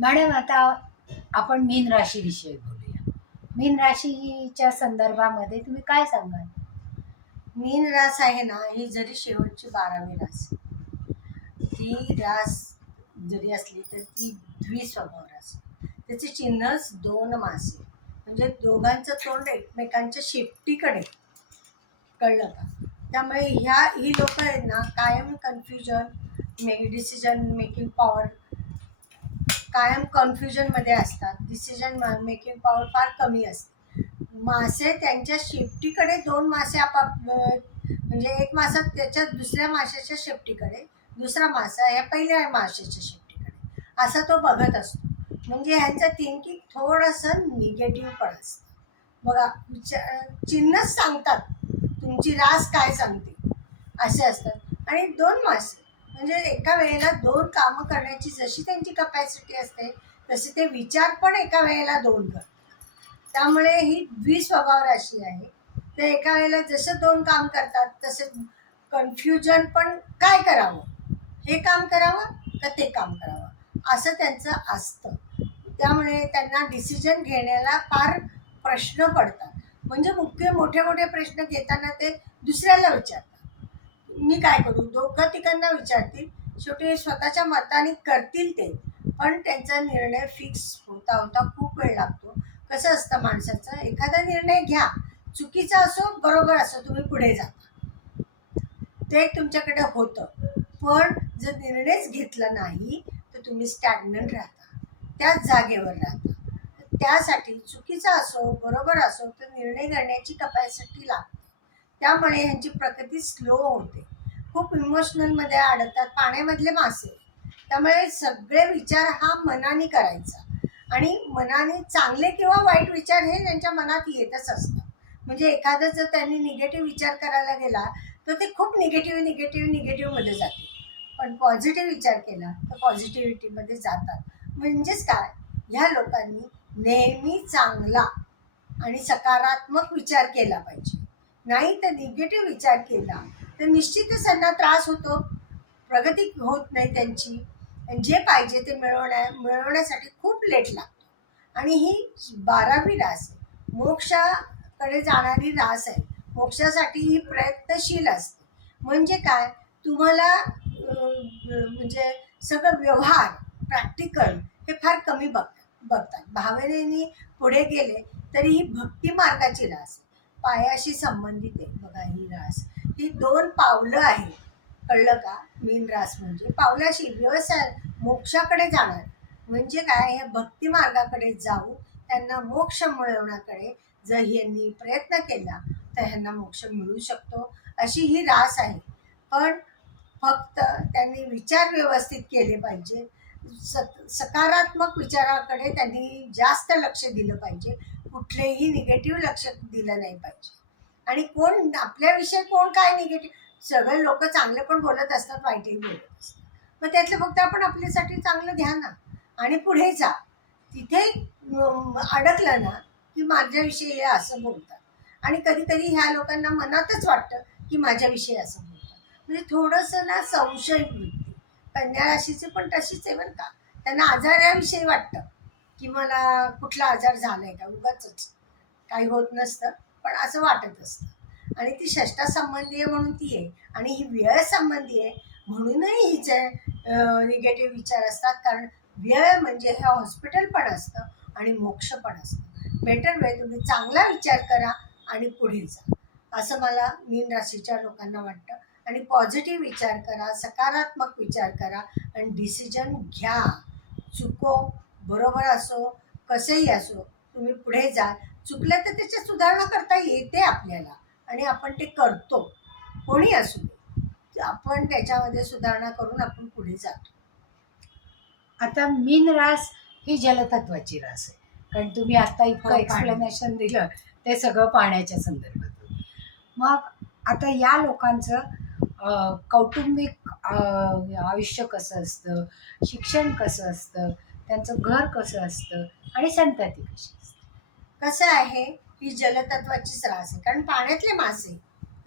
Madam आता आपण मीन राशीविषयी बोलूया. मीन राशीच्या संदर्भामध्ये तुम्ही काय सांगाल? मीन रास आहे ना ही जरी शेवटची बारावी रास ती रास जरी असली तर ती द्विस्वभाव रास. त्याचे चिन्हच दोन मासे. म्हणजे दोघांचं तोंड एकमेकांच्या शेपटीकडे कळलं का? त्यामुळे ह्या ही लोक आहेत ना कायम कन्फ्युजन मे डिसिजन मेकिंग पॉवर कायम कन्फ्युजनमध्ये असतात. डिसिजन मेकिंग पॉवर फार कमी असते. मासे त्यांच्या शेपटीकडे दोन मासे आपाप म्हणजे एक मासा त्याच्या दुसऱ्या माशाच्या शेपटीकडे दुसरा मासा या पहिल्या माशाच्या शेपटीकडे. असा तो बघत असतो. म्हणजे ह्यांचं थिंकिंग थोडंसं निगेटिव्ह पण असतं. बघा चिन्हच सांगतात. तुमची रास काय सांगते? असे असतात. आणि दोन मासे म्हणजे एका वेळेला दोन कामं करण्याची जशी त्यांची कपॅसिटी असते तसे ते विचार पण एका वेळेला दोन करतात. त्यामुळे ही द्विस्वभाव राशी आहे. ते एका वेळेला जसं दोन काम करतात तसे कन्फ्युजन पण काय करावं? हे काम करावं का ते काम करावं? असं त्यांचं असतं. त्यामुळे त्यांना डिसिजन घेण्याला फार प्रश्न पडतात. म्हणजे मुख्य मोठे मोठे प्रश्न घेताना ते दुसऱ्याला विचारतात. मी काय करू? दोघं तिकांना विचारतील. शेवटी स्वतःच्या मताने करतील ते. पण त्यांचा निर्णय फिक्स होता होता खूप वेळ लागतो. कसं असतं माणसाचं? एखादा निर्णय घ्या. चुकीचा असो बरोबर असो तुम्ही पुढे जाता ते तुमच्याकडे होतं. पण जर निर्णयच घेतला नाही तर तुम्ही स्टॅग्नंट राहता. त्याच जागेवर राहता. त्यासाठी चुकीचा असो बरोबर असो तर निर्णय करण्याची कपॅसिटी लागते. त्यामुळे ह्यांची प्रगती स्लो होते. खूप इमोशनलमध्ये अडकतात पाण्यामधले मासे. त्यामुळे सगळे विचार हा मनाने करायचा. आणि मनाने चांगले किंवा वाईट विचार हे त्यांच्या मनात येतच असतात म्हणजे एखादा जर त्यांनी निगेटिव्ह विचार करायला गेला तर ते खूप निगेटिव्ह निगेटिव्ह निगेटिव्हमध्ये जाते. पण पॉझिटिव्ह विचार केला तर पॉझिटिव्हिटीमध्ये जातात. म्हणजेच काय? ह्या लोकांनी नेहमी चांगला आणि सकारात्मक विचार केला पाहिजे. नाही तर निगेटिव्ह विचार केला तर निश्चितच त्यांना त्रास होतो. प्रगती होत नाही त्यांची. जे पाहिजे ते मिळवण्या मिळवण्यासाठी खूप लेट लागतो. आणि ही बारावी रास आहे. मोक्षाकडे जाणारी रास आहे. मोक्षासाठी ही प्रयत्नशील असते. म्हणजे काय? तुम्हाला म्हणजे सगळं व्यवहार प्रॅक्टिकल हे फार कमी बघ बघतात. भावनेने पुढे गेले तरी ही भक्ती मार्गाची रास आहे. पायाशी संबंधित आहे. बघा ही रास. ही दोन पावलं आहे कळलं का? मेन रास म्हणजे पावलाशी व्यवसाय मोक्षाकडे जाणार. म्हणजे काय? हे भक्ती मार्गाकडे जाऊन त्यांना मोक्ष मिळवण्याकडे जर यांनी प्रयत्न केला तर ह्यांना मोक्ष मिळू शकतो. अशी ही रास आहे. पण फक्त त्यांनी विचार व्यवस्थित केले पाहिजे. सकारात्मक विचाराकडे त्यांनी जास्त लक्ष दिलं पाहिजे. कुठलेही निगेटिव्ह लक्ष दिलं नाही पाहिजे. आणि कोण आपल्याविषयी कोण काय निगेटिव्ह सगळे लोक चांगले पण बोलत असतात वाईटही बोलत असतात. मग त्यातलं फक्त आपण आपल्यासाठी चांगलं घ्या ना. आणि पुढे जा. तिथे अडकलं ना की माझ्याविषयी हे असं बोलतात. आणि कधीतरी ह्या लोकांना मनातच वाटतं की माझ्याविषयी असं बोलतात. म्हणजे थोडंसं ना संशय वृत्ती कन्या राशीचे पण तशीच आहे बरं का. त्यांना आजाराविषयी वाटतं की मला कुठला आजार झालाय का? उगाच काही होत नसतं पण असं वाटत असतं. आणि ती षष्टा संबंधी आहे म्हणून ती आहे. आणि ही व्यय संबंधी आहे म्हणूनही हिचे निगेटिव्ह विचार असतात. कारण व्यय म्हणजे हे हॉस्पिटल पण असतं आणि मोक्ष पण असतं. बेटर वे तुम्ही चांगला विचार करा आणि पुढे जा. असं मला मीन राशीच्या लोकांना वाटतं. आणि पॉझिटिव्ह विचार करा सकारात्मक विचार करा आणि डिसिजन घ्या. चुको बरोबर असो कसंही असो तुम्ही पुढे जा. चुकलं तर त्याच्यात सुधारणा करता येते आपल्याला आणि आपण ते करतो. कोणी असू दे. आपण त्याच्यामध्ये सुधारणा करून आपण पुढे जातो. आता मीन रास ही जलतत्वाची रास आहे. कारण तुम्ही आता इतकं हो. एक्सप्लेनेशन दिलं ते सगळं पाण्याच्या संदर्भात. मग आता या लोकांचं कौटुंबिक आयुष्य कसं असतं? शिक्षण कसं असतं? त्यांचं घर कसं असतं? आणि संतती कशी असते? कसं आहे? ही जलतत्वाचीच रास आहे. कारण पाण्यातले मासे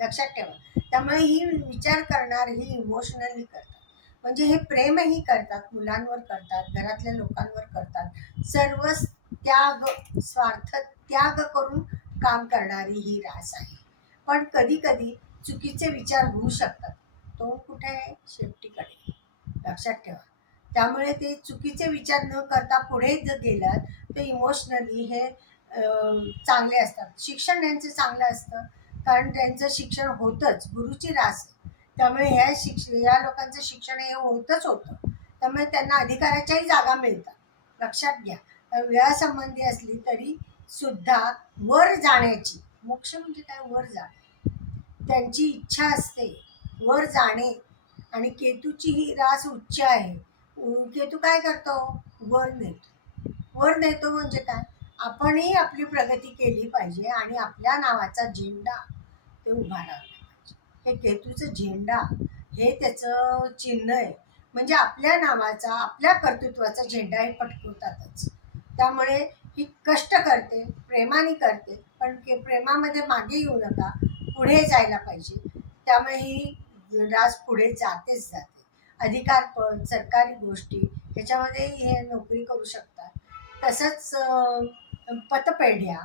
लक्षात ठेवा. त्यामुळे ही विचार करणार ही इमोशनली करतात. म्हणजे हे प्रेमही करतात मुलांवर करतात घरातल्या लोकांवर करतात. सर्व त्याग स्वार्थ त्याग करून काम करणारी ही रास आहे. पण कधी कधी चुकीचे विचार होऊ शकतात. तो कुठे आहे? शेवटीकडे लक्षात ठेवा. त्यामुळे ते चुकीचे विचार न करता पुढे जर गेलात तर इमोशनली हे चांगले असतात. शिक्षण यांचं चांगलं असतं. कारण त्यांचं शिक्षण होतंच. गुरुची रास. त्यामुळे ह्या शिक्ष या लोकांचं शिक्षण हे होतच होतं. त्यामुळे त्यांना अधिकाराच्याही जागा मिळतात. लक्षात घ्या. वेळासंबंधी असली तरी सुद्धा वर जाण्याची मोक्ष म्हणजे काय? वर जाणे. त्यांची इच्छा असते. वर जाणे. आणि केतूची ही रास उच्च आहे. केतू काय करतो? वर नेतो. वर नेतो म्हणजे काय? आपणही आपली प्रगती केली पाहिजे आणि आपल्या नावाचा झेंडा ते उभा राखला पाहिजे. हे केतूचं झेंडा हे त्याचं चिन्ह आहे. म्हणजे आपल्या नावाचा आपल्या कर्तृत्वाचा झेंडा हे पटकवतातच. त्यामुळे ही कष्ट करते प्रेमाने करते. पण के प्रेमामध्ये मागे येऊ नका. पुढे जायला पाहिजे. त्यामुळे ही रास पुढे जातेच जाते. अधिकारपद सरकारी गोष्टी ह्याच्यामध्ये हे नोकरी करू शकतात. तसंच पतपेढ्या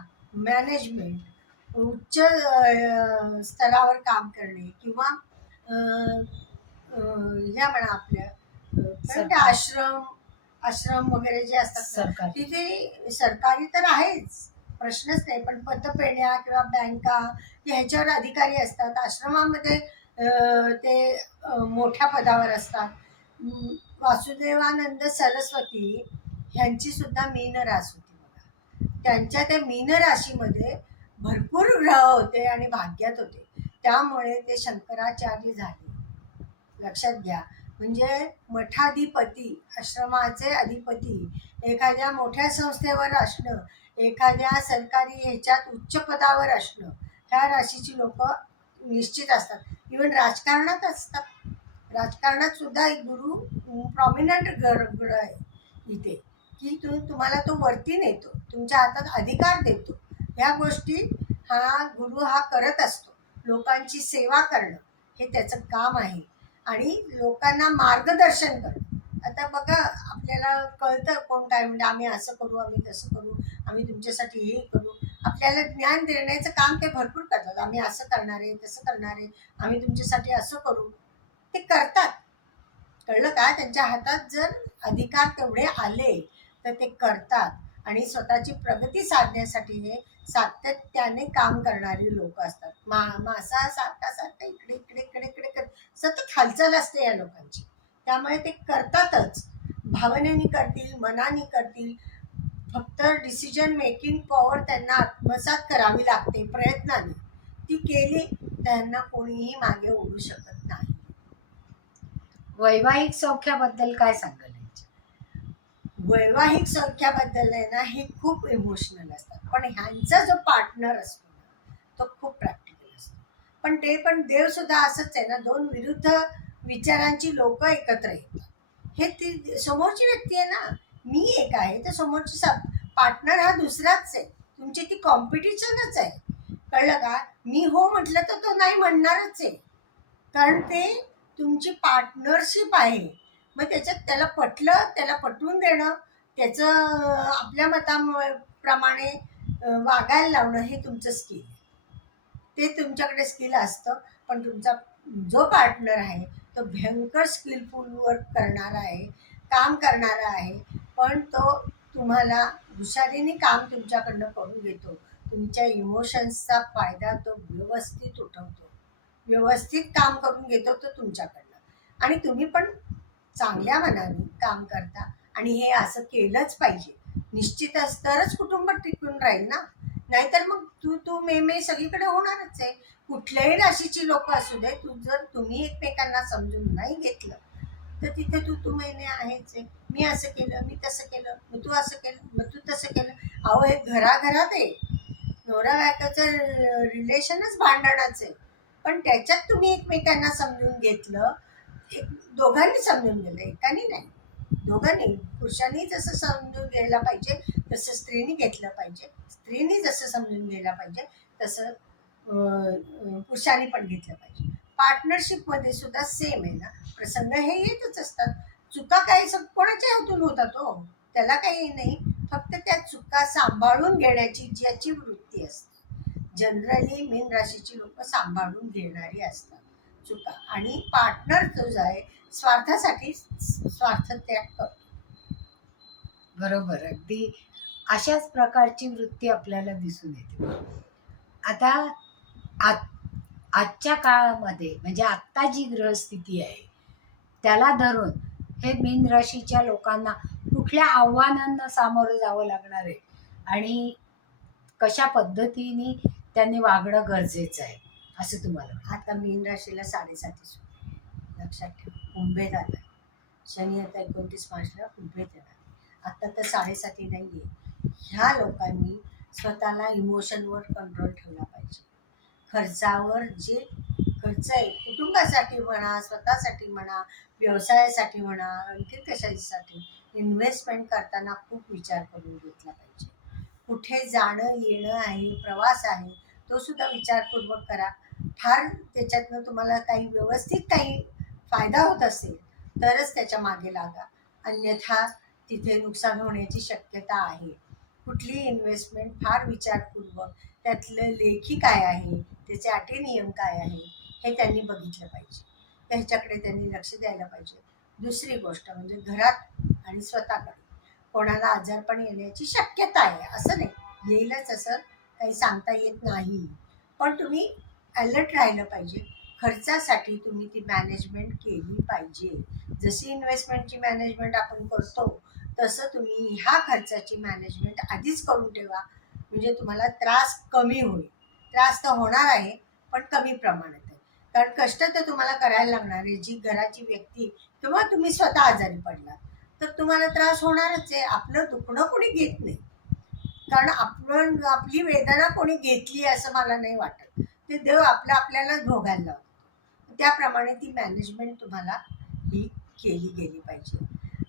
मॅनेजमेंट उच्च स्तरावर काम करणे किंवा ह्या म्हणा आपल्या सरकार. आश्रम आश्रम वगैरे जे असतात तिथे सरकारी तर आहेच. प्रश्नच नाही पण पतपेढ्या किंवा बँका ह्याच्यावर अधिकारी असतात. आश्रमामध्ये ते मोठ्या पदावर असतात. वासुदेवानंद सरस्वती ह्यांची सुद्धा मीन रास होती बघा. त्यांच्या त्या मीन राशीमध्ये भरपूर ग्रह होते आणि भाग्यात होते. त्यामुळे ते शंकराचार्य झाले. लक्षात घ्या. म्हणजे मठाधिपती आश्रमाचे अधिपती एखाद्या मोठ्या संस्थेवर असणं एखाद्या सरकारी ह्याच्यात उच्च पदावर असणं ह्या राशीची लोक निश्चित असतात. इवन राजकारणात असतात. राजकारणात सुद्धा एक गुरु प्रॉमिनंट ग्रह ग्रह आहे इथे. की तु तुम्हाला तो वरती नेतो. तुमच्या हातात अधिकार देतो. ह्या गोष्टी हा गुरु हा करत असतो. लोकांची सेवा करणं हे त्याचं काम आहे. आणि लोकांना मार्गदर्शन करणं. आता बघा आपल्याला कळतं कोण काय म्हणजे आम्ही असं करू आम्ही तसं करू आम्ही तुमच्यासाठी हे करू. आपल्याला ज्ञान देण्याचं काम ते भरपूर करतात. आम्ही असं करणारे तसं करणारे आम्ही तुमच्यासाठी असं करू. ते करतात. कळलं का? त्यांच्या हातात जर अधिकार तेवढे आले तर ते करतात. आणि स्वतःची प्रगती साधण्यासाठी हे सातत्याने काम करणारी लोक असतात. मा मासा सारखा सारखा इकडे इकडे इकडे इकडे कर. सतत हालचाल असते या लोकांची. त्यामुळे ते करतातच. भावनेने करतील मनाने करतील. फक्त डिसिजन मेकिंग पॉवर त्यांना आत्मसात करावी लागते प्रयत्नाने. ती केली त्यांना कोणीही मागे ओढू शकत नाही. वैवाहिक सौख्याबद्दल काय सांगाल वैवाहिक संख्याबद्दल आहे ना हे खूप इमोशनल असतात. पण ह्यांचा जो पार्टनर असतो तो खूप प्रॅक्टिकल असतो. पण ते पण देव सुद्धा असंच आहे ना दोन विरुद्ध विचारांची लोक एकत्र येतात. हे ती समोरची व्यक्ती आहे ना मी एक आहे. तर समोरची सब पार्टनर हा दुसराच आहे. तुमची ती कॉम्पिटिशनच आहे. कळलं का? मी हो म्हटलं तर तो नाही म्हणणारच आहे. कारण ते तुमची पार्टनरशिप आहे. मग त्याच्यात त्याला पटलं त्याला पटवून देणं त्याचं आपल्या मताप्रमाणे वागायला लावणं हे तुमचं स्किल ते तुमच्याकडे स्किल असतं. पण तुमचा जो पार्टनर आहे तो भयंकर स्किलफुल वर्क करणारा आहे काम करणारा आहे. पण तो तुम्हाला हुशारीने काम तुमच्याकडनं करून घेतो. तुमच्या इमोशन्सचा फायदा तो व्यवस्थित उठवतो. व्यवस्थित काम करून घेतो तो तुमच्याकडनं. आणि तुम्ही पण चांगल्या मनाने काम करता आणि हे असं केलंच पाहिजे. निश्चितच तरच कुटुंब टिकून राहील ना? नाहीतर मग तू तू मे मे सगळीकडे होणारच आहे. कुठल्याही राशीची लोक असू दे तू जर तुम्ही एकमेकांना समजून नाही घेतलं तर तिथे तू तू महिने आहेच आहे. मी असं केलं मी तसं केलं मग तू असं केलं मग तू तसं केलं. अहो हे घराघरात आहे. नवरा बायकाचं रिलेशनच भांडणाचं आहे. पण त्याच्यात तुम्ही एकमेकांना समजून घेतलं एक दोघांनी समजून गेलं एकानी नाही. दोघांनी पुरुषांनी जसं समजून घ्यायला पाहिजे तसं स्त्रीनी घेतलं पाहिजे. स्त्रीनी जसं समजून घ्यायला पाहिजे तसं अं, पुरुषांनी पण घेतलं पाहिजे. पार्टनरशिपमध्ये सुद्धा सेम आहे ना. प्रसंग हे येतच असतात. चुका काही कोणाच्या हातून होतात हो? त्याला काही नाही. फक्त त्या चुका सांभाळून घेण्याची ज्याची वृत्ती असते. जनरली मीन राशीची लोक सांभाळून घेणारी असतात चुका. आणि पार्टनर जो जो आहे स्वार्थासाठी स्वार्थ त्याग करतो. बरोबर अगदी. अशाच प्रकारची वृत्ती आपल्याला दिसून येते. आता आत आजच्या काळामध्ये म्हणजे आत्ता जी ग्रहस्थिती आहे त्याला धरून हे मीन राशीच्या लोकांना कुठल्या आव्हानांना सामोरं जावं लागणार आहे? आणि कशा पद्धतीने त्यांनी वागणं गरजेचं आहे? असं तुम्हाला आता मीन राशीला साडेसाती सुरू लक्षात ठेवा. कुंभेत आला शनी आता एकोणतीस मार्चला कुंभेत येणार आता तर साडेसाती नाही आहे ह्या लोकांनी स्वतःला इमोशनवर कंट्रोल ठेवला पाहिजे. खर्चावर जे खर्च आहे कुटुंबासाठी म्हणा स्वतःसाठी म्हणा व्यवसायासाठी म्हणा आणखी कशासाठी इन्व्हेस्टमेंट करताना खूप विचार करून घेतला पाहिजे. कुठे जाणं येणं आहे प्रवास आहे तो सुद्धा विचारपूर्वक करा. फार त्याच्यातनं तुम्हाला काही व्यवस्थित काही फायदा होत असेल तरच त्याच्यामागे लागा. अन्यथा तिथे नुकसान होण्याची शक्यता आहे. कुठली इन्व्हेस्टमेंट फार विचारपूर्वक त्यातलं लेखी काय आहे त्याचे अटी नियम काय आहे हे त्यांनी बघितलं पाहिजे. ह्याच्याकडे त्यांनी लक्ष द्यायला पाहिजे. दुसरी गोष्ट म्हणजे घरात आणि स्वतःकडे. कोणाला आजारपण येण्याची शक्यता आहे. असं नाही. येईलच असं काही सांगता येत नाही. पण तुम्ही अलर्ट राहिलं पाहिजे. खर्चासाठी तुम्ही ती मॅनेजमेंट केली पाहिजे. जशी इन्व्हेस्टमेंटची मॅनेजमेंट आपण करतो तसं तुम्ही ह्या खर्चाची मॅनेजमेंट आधीच करून ठेवा. म्हणजे तुम्हाला त्रास कमी होईल. त्रास तर होणार आहे पण कमी प्रमाणात आहे. कारण कष्ट तर तुम्हाला करायला लागणार आहे. जी घराची व्यक्ती किंवा तुम्ही स्वतः आजारी पडला तर तुम्हाला त्रास होणारच आहे. आपलं दुखणं कोणी घेत नाही. कारण आपण आपली वेदना कोणी घेतली असं मला नाही वाटत. ते देव आपलं आपल्यालाच भोगायला लावतो. त्याप्रमाणे ती मॅनेजमेंट तुम्हाला ही केली गेली पाहिजे.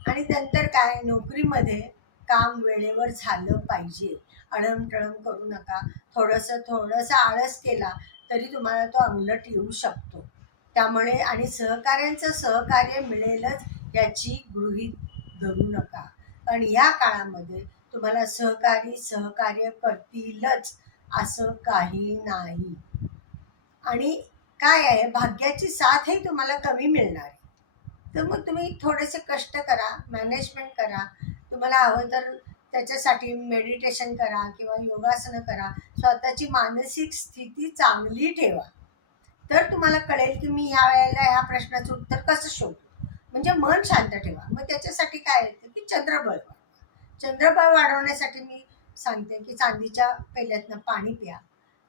आणि नंतर काय? नोकरीमध्ये काम वेळेवर झालं पाहिजे. अडमटळम करू नका. थोडंसं थोडंसं आळस केला तरी तुम्हाला तो अंगलट येऊ शकतो. त्यामुळे आणि सहकार्यांचं सहकार्य मिळेलच याची गृहीत धरू नका. आणि या काळामध्ये तुम्हाला सहकारी सहकार्य करतीलच असं काही नाही. आणि काय आहे? भाग्याची साथही तुम्हाला कमी मिळणार. आहे तर मग तुम्ही थोडेसे कष्ट करा मॅनेजमेंट करा. तुम्हाला हवं तर त्याच्यासाठी मेडिटेशन करा किंवा योगासनं करा. स्वतःची मानसिक स्थिती चांगली ठेवा. तर तुम्हाला कळेल की मी ह्या वेळेला ह्या प्रश्नाचं उत्तर कसं शोधू? म्हणजे मन शांत ठेवा. मग त्याच्यासाठी काय येतं की चंद्रबळ वाढवा. चंद्रबळ वाढवण्यासाठी मी सांगते की चांदीच्या पेल्यातनं पाणी प्या.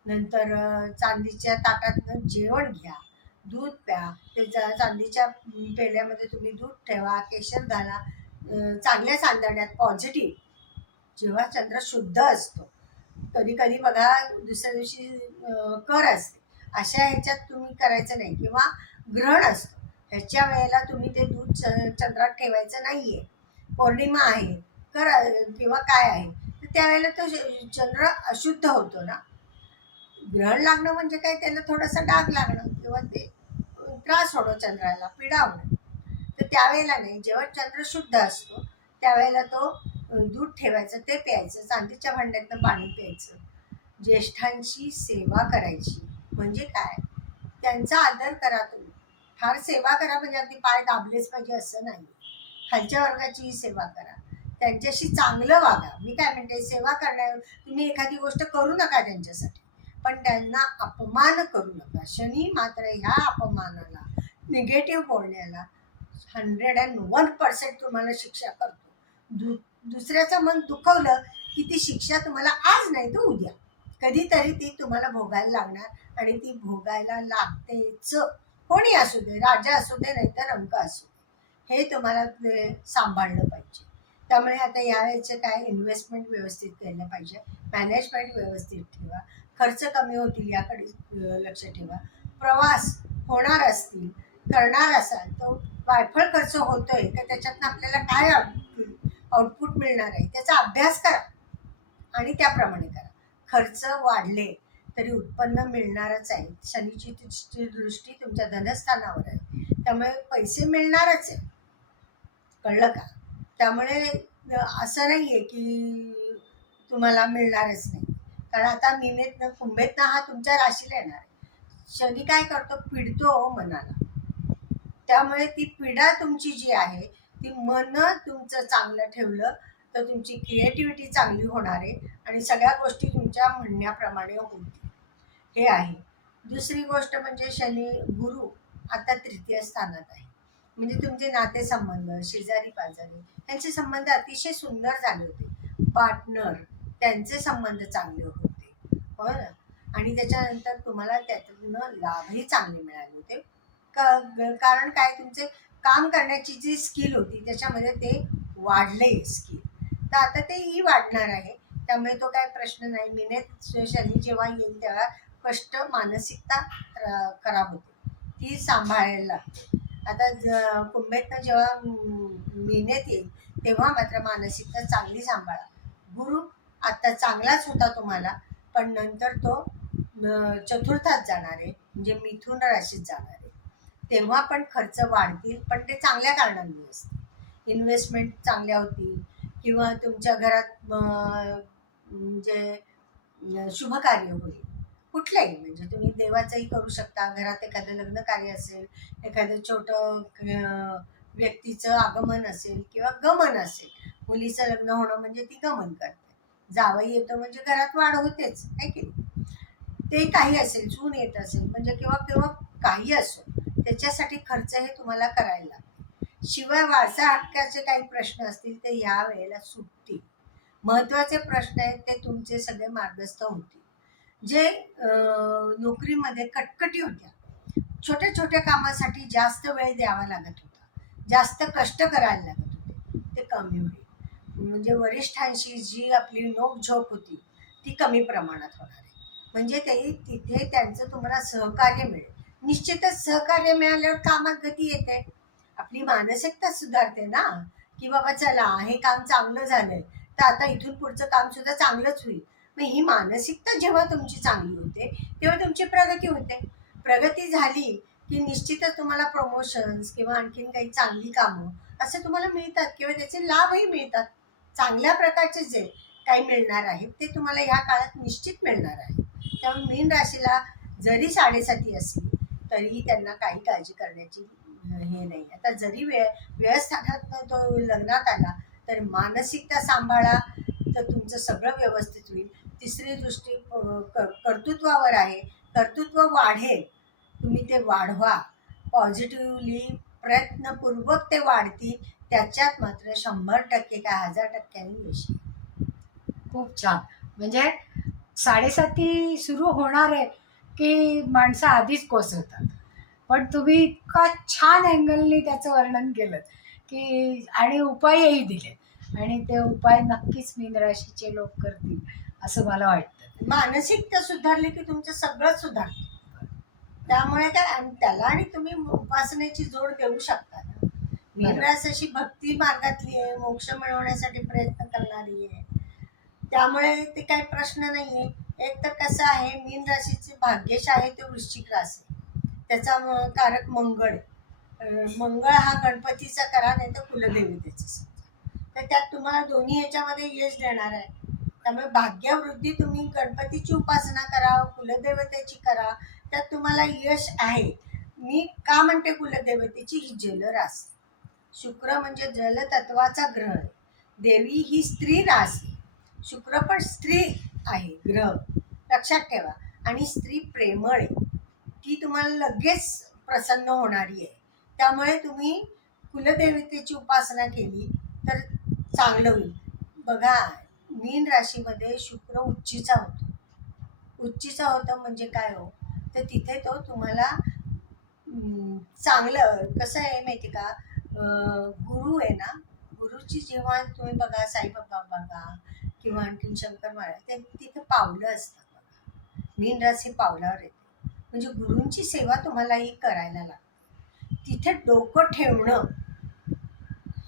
नंतर चांदीच्या ताटातनं जेवण घ्या. दूध प्या. ते चांदीच्या पेल्यामध्ये तुम्ही दूध ठेवा. केशर घाला चांगल्या चांदण्यात पॉझिटिव्ह जेव्हा चंद्र शुद्ध असतो कधी कधी बघा दुसऱ्या दिवशी कर असते. अशा ह्याच्यात तुम्ही करायचं नाही किंवा ग्रहण असतो. ह्याच्या वेळेला तुम्ही ते दूध च- चंद्रात ठेवायचं नाहीये. पौर्णिमा आहे कर किंवा काय आहे तर त्यावेळेला तो चंद्र अशुद्ध होतो ना. ग्रहण लागणं म्हणजे काय? त्याला थोडासा डाग लागणं किंवा ते त्रास होणं चंद्राला पीडा होणं. तर त्यावेळेला नाही. जेव्हा चंद्र शुद्ध असतो त्यावेळेला तो दूध ठेवायचं ते प्यायचं चांदीच्या भांड्यातनं पाणी प्यायचं. ज्येष्ठांची सेवा करायची. म्हणजे काय? त्यांचा आदर करा तुम्ही. फार सेवा करा म्हणजे अगदी पाय दाबलेच पाहिजे असं नाही. खालच्या वर्गाची सेवा करा. त्यांच्याशी चांगलं वागा. मी काय म्हणते? सेवा करण्यावर तुम्ही एखादी गोष्ट करू नका त्यांच्यासाठी. पण त्यांना अपमान करू नका. शनी मात्र ह्या अपमानाला निगेटिव्ह बोलण्याला हंड्रेड अँड वन पर्सेंट तुम्हाला शिक्षा करतो. दूध दुसऱ्याचं मन दुखवलं की ती शिक्षा तुम्हाला आज नाही तर उद्या. कधीतरी ती तुम्हाला भोगायला लागणार आणि ती भोगायला लागतेच. कोणी असू दे राजा असू दे नाही तर अंक असू दे. हे तुम्हाला सांभाळलं पाहिजे. त्यामुळे आता यावेळेचे काय इन्व्हेस्टमेंट व्यवस्थित केलं पाहिजे. मॅनेजमेंट व्यवस्थित ठेवा. खर्च कमी होतील याकडे लक्ष ठेवा. प्रवास होणार असतील करणार असाल तो वायफळ खर्च होतोय तर त्याच्यातनं आपल्याला काय आउटपुट मिळणार आहे. त्याचा अभ्यास करा. आणि त्याप्रमाणे करा. खर्च वाढले तरी उत्पन्न मिळणारच आहे. शनीची दृष्टी तुमच्या धनस्थानावर आहे. त्यामुळे पैसे मिळणारच आहे. कळलं का? त्यामुळे असं नाही आहे की तुम्हाला मिळणारच नाही. कारण आता मीनेतनं कुंभेतनं हा तुमच्या राशीला येणार आहे. शनी काय करतो? पिडतो हो मनाला. त्यामुळे ती पीडा तुमची जी आहे ती मन तुमचं चांगलं ठेवलं तर तुमची क्रिएटिव्हिटी चांगली होणार आहे आणि सगळ्या गोष्टी तुमच्या म्हणण्याप्रमाणे होतील. हे आहे. दुसरी गोष्ट म्हणजे शनी गुरु आता तृतीय स्थानात आहे. म्हणजे तुमचे नातेसंबंध शेजारी पाजारी त्यांचे संबंध अतिशय सुंदर झाले होते. पार्टनर त्यांचे संबंध चांगले होते. हो ना? आणि त्याच्यानंतर तुम्हाला त्यातून लाभही चांगले मिळाले होते. का कारण काय? तुमचे काम करण्याची जी स्किल होती त्याच्यामध्ये ते वाढले स्किल तर आता तेही वाढणार आहे. त्यामुळे तो काय प्रश्न नाही. मिनेत शनी जेव्हा येईल तेव्हा कष्ट मानसिकता खराब होते. ती सांभाळायला. लागते आता ज कुंभेतनं जेव्हा म- येईल तेव्हा मात्र मानसिकता चांगली सांभाळा. गुरु आता चांगलाच होता तुम्हाला पण नंतर तो चतुर्थात जाणार आहे. म्हणजे मिथुन राशीत जाणार आहे. तेव्हा पण खर्च वाढतील पण ते चांगल्या कारणांनी असतील. इन्व्हेस्टमेंट चांगल्या होतील किंवा तुमच्या घरात म्हणजे शुभकार्य होईल. कुठलंही म्हणजे तुम्ही देवाचंही करू शकता. घरात एखादं लग्न कार्य असेल एखादं छोटं व्यक्तीचं आगमन असेल किंवा गमन असेल मुलीचं लग्न होणं म्हणजे ती गमन करते. जावई येतं म्हणजे घरात वाढ होतेच आहे की नाही? ते काही असेल चून येत असेल म्हणजे किंवा किंवा काही असो त्याच्यासाठी खर्च हे तुम्हाला करायला लागते. शिवाय वारसा हक्काचे काही प्रश्न असतील ते या वेळेला सुटतील. महत्त्वाचे प्रश्न आहेत ते तुमचे सगळे मार्गस्थ होतील. जे नोकरीमध्ये कटकटी होत्या छोट्या छोट्या कामासाठी जास्त वेळ द्यावा लागत होता. जास्त कष्ट करायला लागत होते. ते कमी होईल. म्हणजे वरिष्ठांशी जी आपली नोकझोक होती ती कमी प्रमाणात होणार आहे. म्हणजे ते तिथे त्यांचं तुम्हाला सहकार्य मिळेल. निश्चितच सहकार्य मिळाल्यावर कामात गती येते. आपली मानसिकता सुधारते ना? की बाबा चला हे काम चांगलं झालंय तर आता इथून पुढचं काम सुद्धा चांगलंच होईल. मग ही मानसिकता जेव्हा तुमची चांगली होते तेव्हा तुमची प्रगती होते. प्रगती झाली की निश्चितच तुम्हाला प्रमोशन्स किंवा आणखीन काही चांगली कामं असं तुम्हाला मिळतात किंवा त्याचे लाभही मिळतात. चांगल्या प्रकारचे जे काही मिळणार आहेत ते तुम्हाला ह्या काळात निश्चित मिळणार आहे. त्यामुळे मीन राशीला जरी साडेसाती असली तरीही त्यांना काही काळजी करण्याची हे नाही. आता जरी वेळ व्यवस्थानात तो लग्नात आला तर मानसिकता सांभाळा तर तुमचं सगळं व्यवस्थित होईल. तिसरी दृष्टी कर्तृत्वावर आहे. कर्तृत्व वाढेल. तुम्ही ते वाढवा. पॉझिटिव्हली प्रयत्नपूर्वक ते वाढतील. त्याच्यात मात्र शंभर टक्के काय हजार टक्क्यांनी यश खूप छान. म्हणजे साडेसाती सुरू होणार आहे. की माणसं आधीच कोसळतात. पण तुम्ही इतका छान अँगलनी त्याचं वर्णन केलं की आणि उपायही दिले. आणि ते उपाय नक्कीच मीन राशीचे लोक करतील असं मला वाटतं. मानसिकता सुधारली की तुमचं सगळं सुधारतं. त्यामुळे काय त्याला आणि तुम्ही उपासनेची जोड देऊ शकता ना. मीनरास अशी भक्ती मार्गातली आहे मोक्ष मिळवण्यासाठी प्रयत्न करणारी आहे. त्यामुळे ते काही प्रश्न नाही आहे एक तर कसं आहे मीन राशीचे भाग्यश आहे ते वृश्चिक रास आहे त्याचा कारक मंगळ. मंगळ हा गणपतीचा करा नाही तर कुलदेवतेचा समजा. तर त्यात तुम्हाला दोन्ही याच्यामध्ये यश देणार आहे. त्यामुळे भाग्यवृद्धी तुम्ही गणपतीची उपासना करा कुलदेवतेची करा त्यात तुम्हाला यश आहे. मी का म्हणते कुलदेवतेची? ही जलरास रास शुक्र म्हणजे जलतत्वाचा ग्रह देवी ही स्त्री रास शुक्र पण स्त्री. आहे. ग्रह. लक्षात ठेवा. आणि स्त्री प्रेमळ. आहे ती तुम्हाला लगेच प्रसन्न होणारी आहे. त्यामुळे तुम्ही कुलदेवतेची उपासना केली तर चांगलं होईल. बघा मीन राशीमध्ये शुक्र उच्चीचा होतो. उच्चीचा होतं म्हणजे काय हो? तर तिथे तो तुम्हाला चांगलं कसं आहे माहिती का? गुरु आहे ना? गुरुची जेव्हा तुम्ही बघा साईबाबा बघा किंवा आणखीन शंकर महाराज ते तिथे पावलं असतात बघा. मीन राशी पावलावर येते. म्हणजे गुरूंची सेवा तुम्हाला ही करायला लागते. तिथे डोकं ठेवणं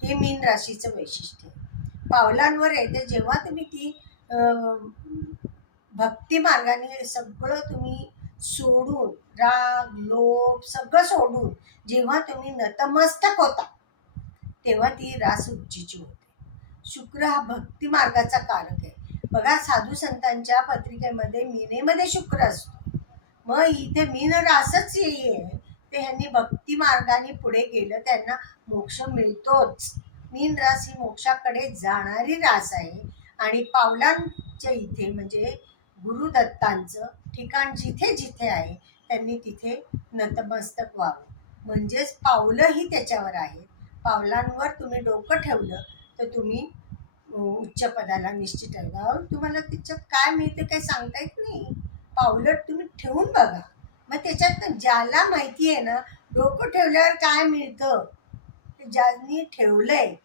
हे मीन राशीचं वैशिष्ट्य पावलांवर येते जेव्हा तुम्ही ती अं, भक्ती मार्गाने सगळं तुम्ही सोडून राग लोभ सगळं सोडून जेव्हा तुम्ही नतमस्तक होता तेव्हा ती रास उच्चीची होते. शुक्र हा भक्ती मार्गाचा कारक आहे. बघा साधू संतांच्या पत्रिकेमध्ये मीनेमध्ये शुक्र असतो. मग इथे मीन रासच आहे ते ह्यांनी भक्ती मार्गाने पुढे गेलं त्यांना मोक्ष मिळतोच. मीन रास ही मोक्षाकडे जाणारी रास आहे. आणि पावलांच्या इथे म्हणजे गुरुदत्तांचं ठिकाण जिथे जिथे आहे त्यांनी तिथे नतमस्तक व्हावं. म्हणजेच पावलंही त्याच्यावर आहेत. पावलांवर तुम्ही डोकं ठेवलं तर तुम्ही उच्च पदाला निश्चित आहे. तुम्हाला त्याच्यात काय मिळते काय सांगता येत नाही. पावलट तुम्ही ठेवून बघा. मग त्याच्यात ज्याला माहिती आहे ना डोकं ठेवल्यावर काय मिळतं? ज्यांनी ठेवलंय.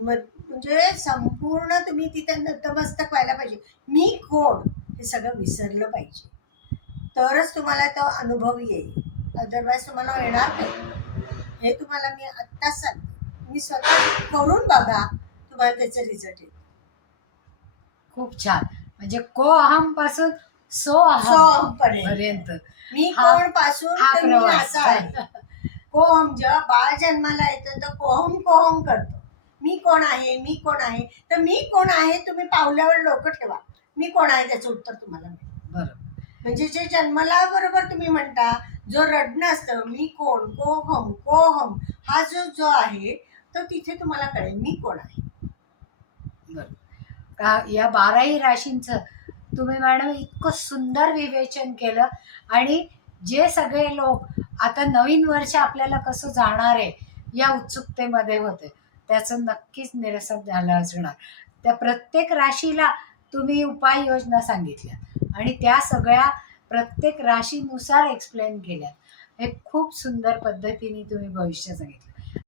मग म्हणजे संपूर्ण तुम्ही तिथे नतमस्तक व्हायला पाहिजे. मी कोण? हे सगळं विसरलं पाहिजे. तरच तुम्हाला तो अनुभव येईल. अदरवाईज तुम्हाला येणार नाही. हे तुम्हाला मी आत्ताच सांगते. मी स्वतः करून बघा. तुम्हाला त्याचा रिझल्ट येईल खूप छान. म्हणजे को अहमपासून सो अहम पर्यंत. पर्यंत. मी हा- कोणपासून हा तर मी प्रवास. असा आहे. कोहम जेव्हा बाळ जन्माला येतं तर कोहम कोहम करतो. मी कोण आहे मी कोण आहे? तर मी कोण आहे तुम्ही पावल्यावर डोकं ठेवा. मी कोण आहे त्याचं उत्तर तुम्हाला मिळेल. बरोबर. म्हणजे जे जन्मला बरोबर तुम्ही म्हणता जो रडणं असतं मी कोण कोहम कोहम हा जो जो आहे तो तिथे तुम्हाला कळेल मी कोण आहे. का या बाराही राशींचं तुम्ही मॅडम इतकं सुंदर विवेचन केलं आणि जे सगळे लोक आता नवीन वर्ष आपल्याला कसं जाणार आहे या उत्सुकतेमध्ये होते. त्याचं नक्कीच निरसन झालं असणार. त्या प्रत्येक राशीला तुम्ही उपाययोजना सांगितल्या आणि त्या सगळ्या प्रत्येक राशीनुसार एक्सप्लेन केल्या हे खूप सुंदर पद्धतीने तुम्ही भविष्य सांगितलं.